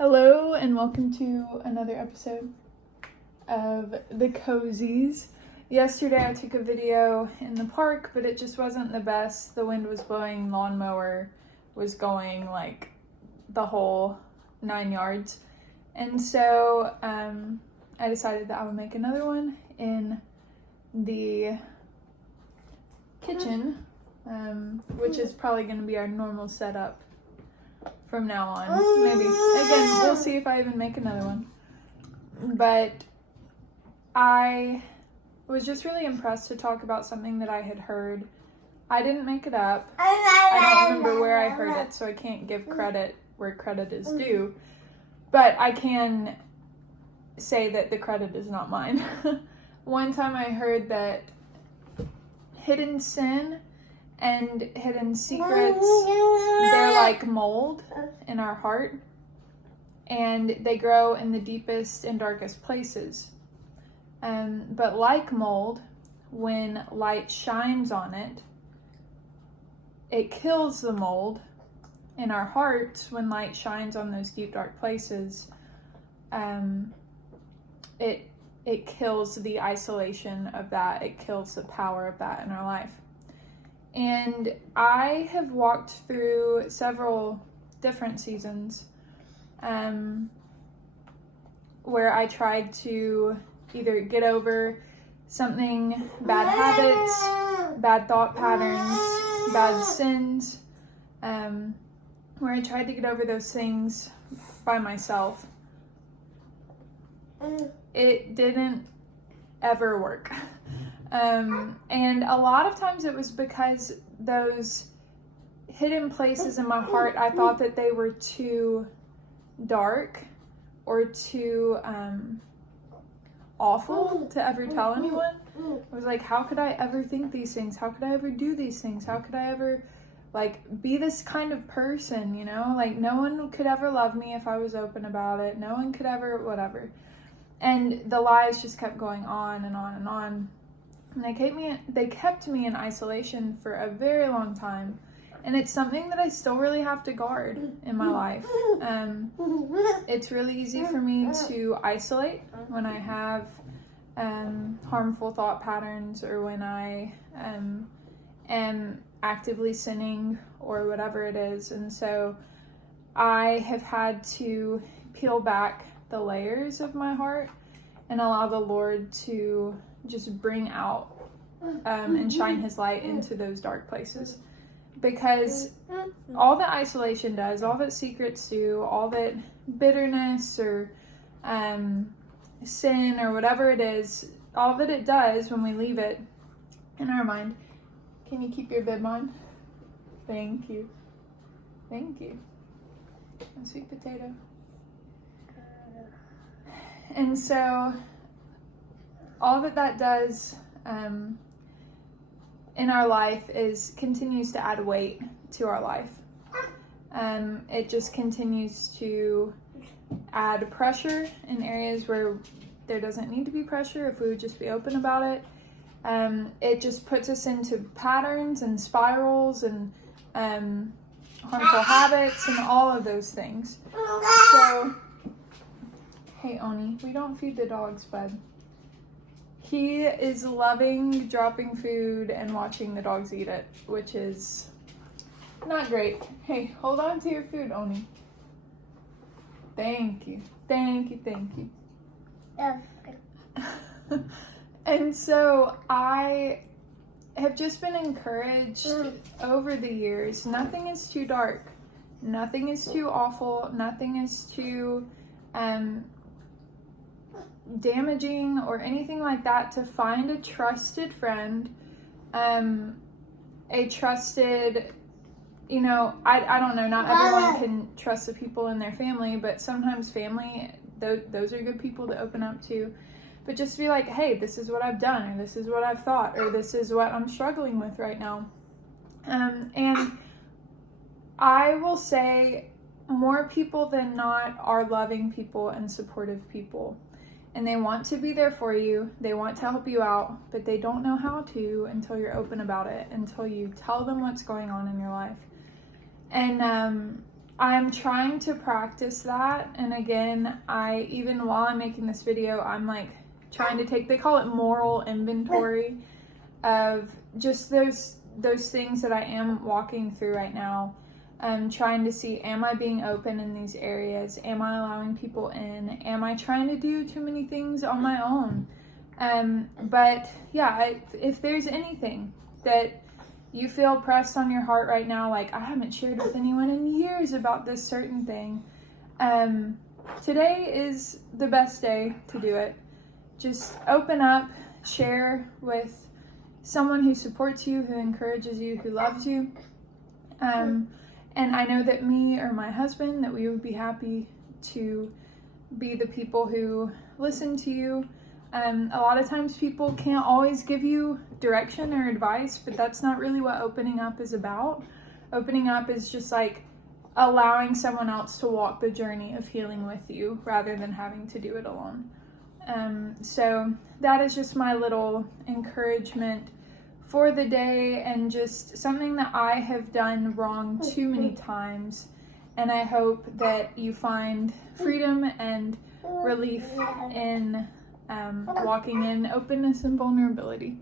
Hello and welcome to another episode of The Cozies. Yesterday I took a video in the park, but it just wasn't the best. The wind was blowing, lawnmower was going like the whole 9 yards. And so I decided that I would make another one in the kitchen, which is probably going to be our normal setup from now on. Maybe. Again, we'll see if I even make another one. But I was just really impressed to talk about something that I had heard. I didn't make it up. I don't remember where I heard it, so I can't give credit where credit is due. But I can say that the credit is not mine. One time I heard that hidden sin and hidden secrets, they're like mold in our heart, and they grow in the deepest and darkest places. But like mold, when light shines on it, it kills the mold. In our hearts, when light shines on those deep dark places, it kills the isolation of that. It kills the power of that in our life. And I have walked through several different seasons where I tried to either get over something, bad habits, bad thought patterns, bad sins, where I tried to get over those things by myself. It didn't ever work. And a lot of times it was because those hidden places in my heart, I thought that they were too dark or too awful to ever tell anyone. I was like, how could I ever think these things? How could I ever do these things? How could I ever be this kind of person, you know? Like, no one could ever love me if I was open about it. No one could ever, whatever. And the lies just kept going on and on and on. And they kept me in isolation for a very long time. And it's something that I still really have to guard in my life. It's really easy for me to isolate when I have harmful thought patterns, or when I am actively sinning, or whatever it is. And so I have had to peel back the layers of my heart and allow the Lord to just bring out and shine his light into those dark places. Because all that isolation does, all that secrets do, all that bitterness or sin or whatever it is, all that it does when we leave it in our mind. Can you keep your bib on? Thank you. Thank you. A sweet potato. And so all that does in our life is continues to add weight to our life. It just continues to add pressure in areas where there doesn't need to be pressure if we would just be open about it. It just puts us into patterns and spirals and harmful habits and all of those things. So, hey Oni, we don't feed the dogs, bud. He is loving dropping food and watching the dogs eat it, which is not great. Hey, hold on to your food, Oni. Thank you. Thank you, thank you. And so I have just been encouraged over the years. Nothing is too dark. Nothing is too awful. Nothing is too damaging or anything like that to find a trusted friend, a trusted, I don't know, not everyone can trust the people in their family, but sometimes family, those are good people to open up to. But just be like, hey, this is what I've done, or this is what I've thought, or this is what I'm struggling with right now. And I will say more people than not are loving people and supportive people. And they want to be there for you. They want to help you out, but they don't know how to until you're open about it, until you tell them what's going on in your life. And I'm trying to practice that. And again, even while I'm making this video, I'm like trying to take, they call it moral inventory of just those things that I am walking through right now. Trying to see, am I being open in these areas? Am I allowing people in? Am I trying to do too many things on my own? But yeah, if there's anything that you feel pressed on your heart right now, like I haven't shared with anyone in years about this certain thing, today is the best day to do it. Just open up, share with someone who supports you, who encourages you, who loves you. And I know that me or my husband, that we would be happy to be the people who listen to you. A lot of times people can't always give you direction or advice, but that's not really what opening up is about. Opening up is just like allowing someone else to walk the journey of healing with you rather than having to do it alone. So that is just my little encouragement for the day, and just something that I have done wrong too many times. And I hope that you find freedom and relief in walking in openness and vulnerability.